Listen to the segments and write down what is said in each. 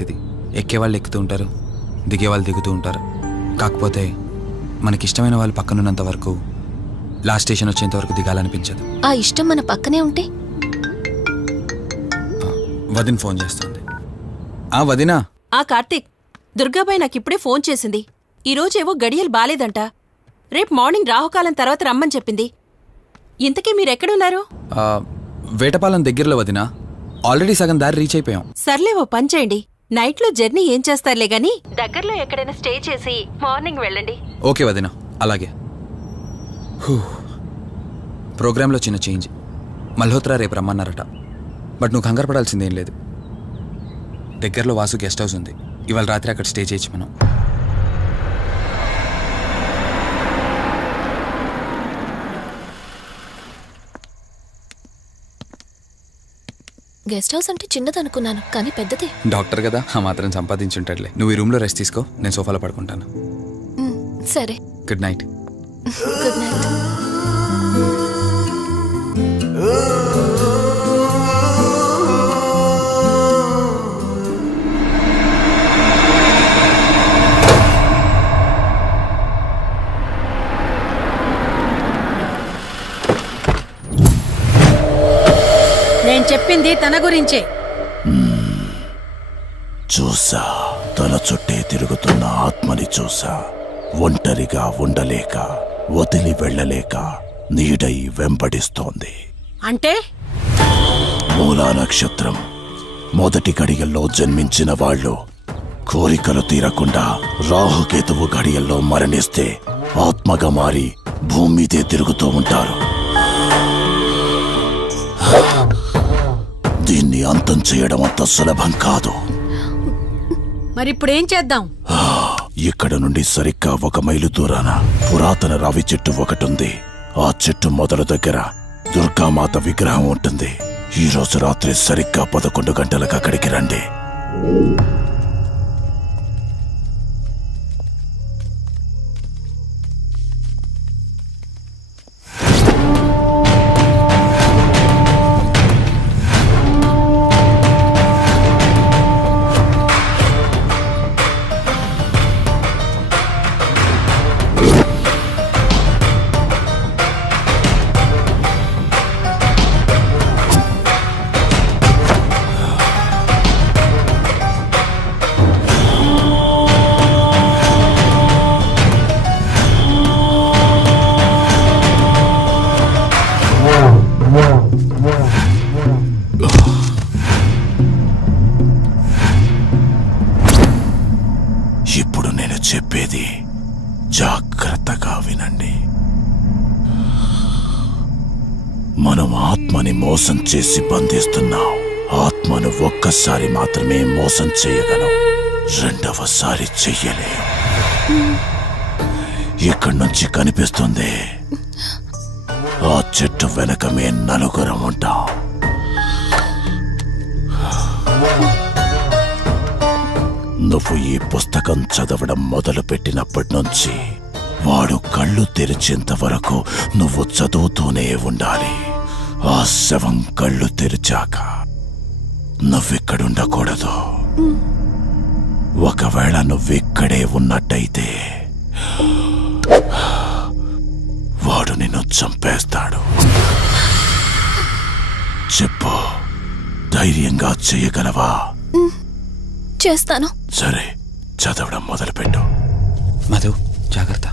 ఇది ఎక్కేవాళ్ళు ఎక్కుతూ ఉంటారు, దిగేవాళ్ళు దిగుతూ ఉంటారు. కాకపోతే మనకిష్టమైన వాళ్ళు పక్కనున్నంత వరకు లాస్ట్ స్టేషన్ వచ్చేంత వరకు దిగాలనిపించదు. ఆ ఇష్టం మన పక్కనే ఉంటే వదిన ఫోన్ చేస్తుంది. వదినా. కార్తీక్, దుర్గాబాయ్ నాకిప్పుడే ఫోన్ చేసింది. ఈరోజేవో గడియలు బాలేదంట. రేపు మార్నింగ్ రాహుకాలం తర్వాత రమ్మని చెప్పింది. ఇంతకీ మీరెక్కడున్నారు? వేటపాలెం దగ్గరలో వదినా. ఆల్రెడీ సగం దారి రీచ్ అయిపోయాం. సర్లే, ఓ పని చేయండి. నైట్లో జర్నీ ఏం చేస్తారులే గాని దగ్గరలో ఎక్కడైనా స్టే చేసి మార్నింగ్ వెళ్ళండి. ఓకే వదినా, అలాగే. ప్రోగ్రాంలో చిన్న చేంజ్. మల్హోత్రా రేపు రమ్మన్నారట. బట్ నువ్వు కంగారు పడాల్సిందేం లేదు. దగ్గరలో వాసు గెస్ట్ హౌస్ ఉంది. ఇవాళ రాత్రి అక్కడ స్టే చేయొచ్చు మనం. గెస్ట్ హౌస్ అంటే చిన్నదనుకున్నాను, కానీ పెద్దదే. డాక్టర్ కదా, ఆ మాత్రం సంపాదించుంటాడులే. నువ్వు ఈ రూమ్లో రెస్ట్ తీసుకో, నేను సోఫాలో పడుకుంటాను. సరే, గుడ్ నైట్. Good night. నేను చెప్పింది తన గురించే. చూసా, తన చుట్టే తిరుగుతున్న ఆత్మని చూసా. ఒంటరిగా ఉండలేక, వదిలి వెళ్ళలేక నీడై వెంబడిస్తోంది. అంటే మూలా నక్షత్రం మొదటి గడియల్లో జన్మించిన వాళ్ళు కోరికలు తీరకుండా రాహుకేతువు గడియల్లో మరణిస్తే ఆత్మగా మారి భూమి మీదే తిరుగుతూ ఉంటారు. దీన్ని అంతం చేయడం అంత సులభం కాదు. మరిప్పుడేం చేద్దాం? ఇక్కడ నుండి సరిగ్గా 1 మైలు దూరాన పురాతన రావి చెట్టు ఒకటుంది. ఆ చెట్టు మొదల దగ్గర దుర్గామాత విగ్రహం ఉంటుంది. ఈ రోజు రాత్రి సరిగ్గా 11 గంటలకు అక్కడికి రండి. ఇప్పుడు నేను చెప్పేది జాగ్రత్తగా వినండి. మనం ఆత్మని మోసం చేసి బంధిస్తున్నాం. ఆత్మను ఒక్కసారి మాత్రమే మోసం చేయగలం, రెండవసారి చెయ్యలేం. ఇక్కడి నుంచి కనిపిస్తుంది, ఆ చెట్టు వెనకమే నలుగురం ఉంటాం. నువ్వు ఈ పుస్తకం చదవడం మొదలుపెట్టినప్పటి నుంచి వాడు కళ్ళు తెరిచేంత వరకు నువ్వు చదువుతూనే ఉండాలి. ఆ శవం కళ్ళు తెరిచాక నువ్విక్కడుండకూడదు. ఒకవేళ నువ్విక్కడే ఉన్నట్టయితే వాడు నిన్ను చంపేస్తాడు. చెప్పు, ధైర్యంగా చేయగలవా? చేస్తాను. సరే, చదవడం మొదలుపెట్టు. మధు, జాగ్రత్త.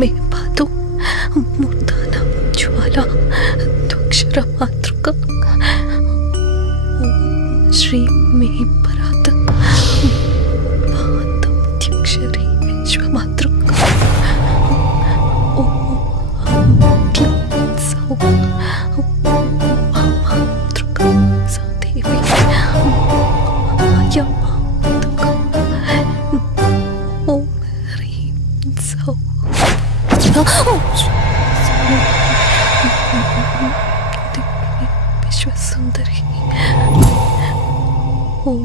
మే పాదు మూర్ధన జ్వాల దుక్షర మాతృక శ్రీ మే పరాత పాదక్షరి విశ్వమాతృక విశ్వసుందరి ఓం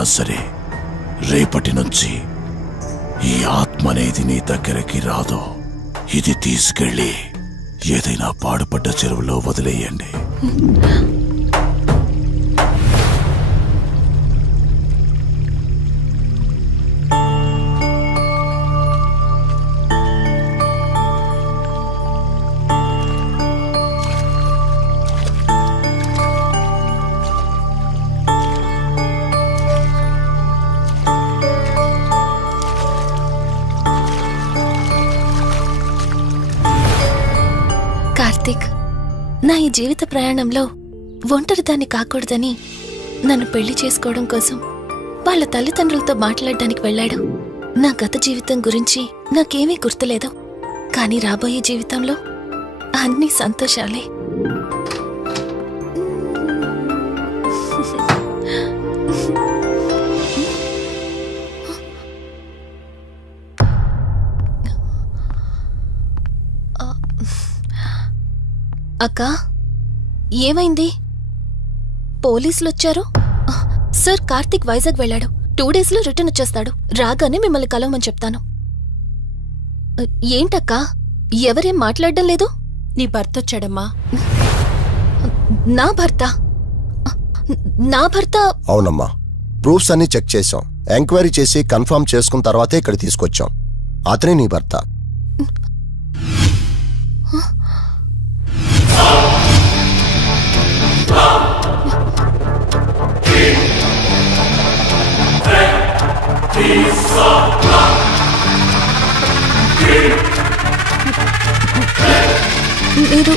అయినా సరే రేపటి నుంచి ఈ ఆత్మ అనేది నీ దగ్గరికి రాదు. ఇది తీసుకెళ్ళి ఏదైనా పాడుపడ్డ చెరువులో వదిలేయండి. కార్తీక్, నా ఈ జీవిత ప్రయాణంలో ఒంటరిదాన్ని కాకూడదని నన్ను పెళ్లి చేసుకోవడం కోసం వాళ్ళ తల్లిదండ్రులతో మాట్లాడడానికి వెళ్ళాడు. నా గత జీవితం గురించి నాకేమీ గుర్తులేదు, కానీ రాబోయే జీవితంలో అన్ని సంతోషాలే. అక్కా, ఏమైంది? పోలీసులొచ్చారు. సార్, కార్తీక్ వైజాగ్ వెళ్ళాడు. 2 డేస్లో రిటర్న్ వచ్చేస్తాడు. రాగానే మిమ్మల్ని కలవమని చెప్తాను. ఏంటక్కా, ఎవరేం మాట్లాడడం లేదు? నీ భర్త వచ్చాడమ్మా. నా భర్త? నా భర్త? అవునమ్మా, ప్రూఫ్స్ అన్ని చెక్ చేశాం. ఎంక్వైరీ చేసి కన్ఫర్మ్ చేసుకున్న తర్వాతే ఇక్కడ తీసుకొచ్చాం. అతనే నీ భర్త. మీరు